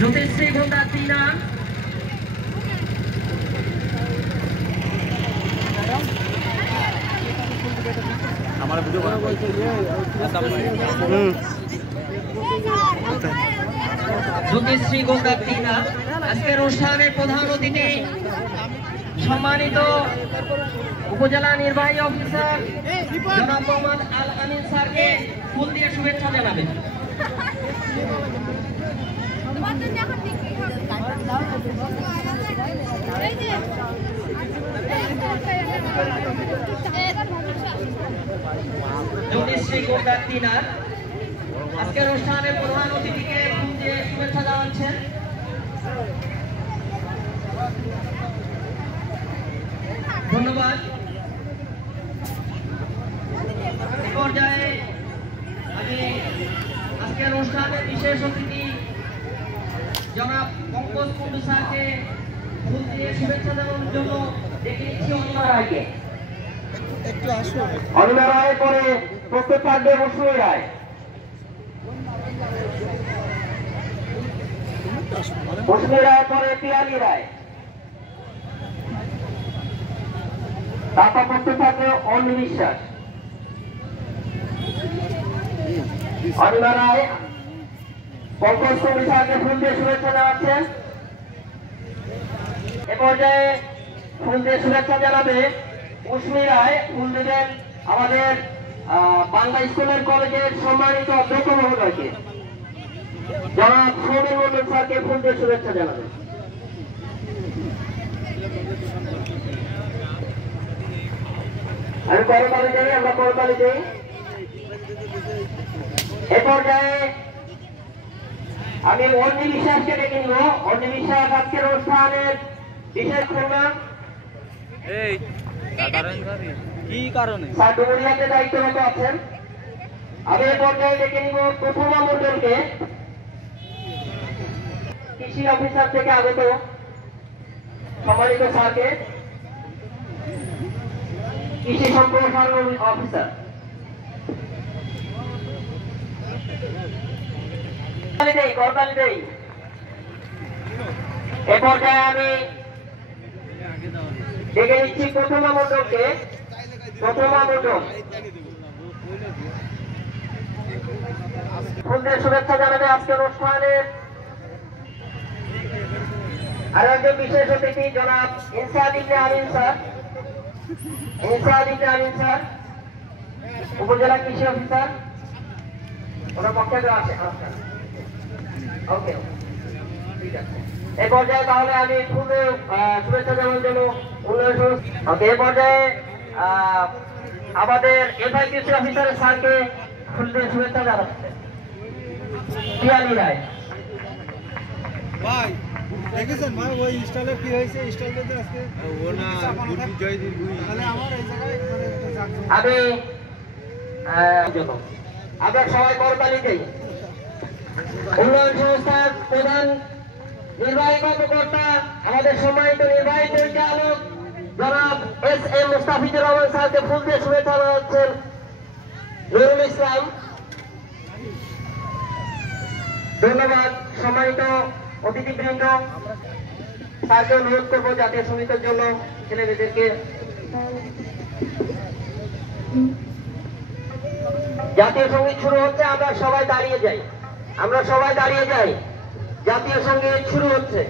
জ্যোতিশ্রী গোন্দা টিনা, জ্যোতিশ্রী গোন্দা টিনা। আজকের অনুষ্ঠানের প্রধান অতিথি সম্মানিত উপজেলা নির্বাহী অফিসার জনাব মোহাম্মদ আল আমিন স্যারকে ফুল দিয়ে শুভেচ্ছা জানাবেন। জ্যোতিশ্রী গোন্দা টিনা আজকের অনুষ্ঠানের প্রধান অতিথিকে ফুল দিয়ে শুভেচ্ছা জানাচ্ছেন। ধন্যবাদ। পর্যায়ে আমি আজকের অনুষ্ঠানের বিশেষ অতিথি জনাব পঙ্কজ কুন্ডু স্যারকে ফুল দিয়ে শুভেচ্ছা জানানোর জন্য ডেকে নিচ্ছি অনিমা রায়কে। অনিমা রায় পরে প্রস্তুত থাকবে মৌসুমী রায়। মৌসুমী রায় পরে পিয়ালি রায়। তারপর প্রস্তুত থাকবে অনি বিশ্বাস। অনিমা রায় পঙ্কজ কুন্ডু স্যারকে ফুল দিয়ে শুভেচ্ছা জানাচ্ছেন। এ পর্যায়ে ফুল দিয়ে শুভেচ্ছা জানাবে মৌসুমী রায়। ফুল দেবেন আমাদের বাংলা স্কুলের কলেজের সম্মানিত অধ্যক্ষ মহোদয়কে। জনাব সমীর মন্ডল স্যারকে ফুল দিয়ে শুভেচ্ছা জানাবেন। আমি করতালি যাই, আমরা করতালি যাই। এ পর্যায়ে আমি অর্ণি বিশ্বাসকে ডেকে নিব। অর্ণি বিশ্বাস আজকের অনুষ্ঠানের বিশেষ প্রোগ্রাম কি কারণে স্যার ডুমুরিয়াতে দায়িত্বরত আছেন। আমি এ পর্যায়ে ডেকে নিব প্রথমা মন্ডলকে, কৃষি অফিসার থেকে আগত সম্মানিত স্যারকে, কৃষি সম্প্রসারণ অফিসার। এ পর্যায়ে আমি ডেকে নিচ্ছি প্রথমা মন্ডলকে। প্রথমা মন্ডল ফুল দিয়ে শুভেচ্ছা জানাবে আজকের অনুষ্ঠানের আর একজন বিশেষ অতিথি জনাব ইনসাদ ইবনে আমিন স্যার। ইনসাদ ইবনে আমিন স্যার উপজেলা কৃষি অফিসার। ওনার পক্ষে আছে। ওকে, ঠিক আছে। এই পর্যায়ে তাহলে আমি ফুল শুভেচ্ছা জানানোর জন্য উন্নয়ন। ওকে, এই পর্যায়ে আমাদের এফআই কৃষি অফিসারের স্যারকে ফুল দিয়ে শুভেচ্ছা জানাচ্ছে পিয়ালি রায়। ভাই দেখেছেন ভাই ওই স্টাইলে কি হয়েছে? স্টাইলটাতে আজকে ও না গুড জয় দিন তাহলে আমার এই জায়গায় আমি আমরা সবাই করতালি দেই। উন্নয়ন সংস্থার প্রধান নির্বাহী কর্মকর্তা আমাদের সম্মানিত নির্বাহী পরিচালক জনাব এস এম মুস্তাফিজুর রহমান স্যারকে ফুল দিয়ে শুভেচ্ছা জানাচ্ছেন নুরুল ইসলাম। ধন্যবাদ। সম্মানিত অতিথিবৃন্দ, স্যারকে অনুরোধ করবো জাতীয় সঙ্গীতের জন্য ছেলেমেয়েদেরকে। জাতীয় সঙ্গীত শুরু হচ্ছে, আমরা সবাই দাঁড়িয়ে যাই। আমরা সবাই দাঁড়িয়ে যাই। জাতীয় সঙ্গীত শুরু হচ্ছে।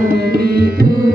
হরে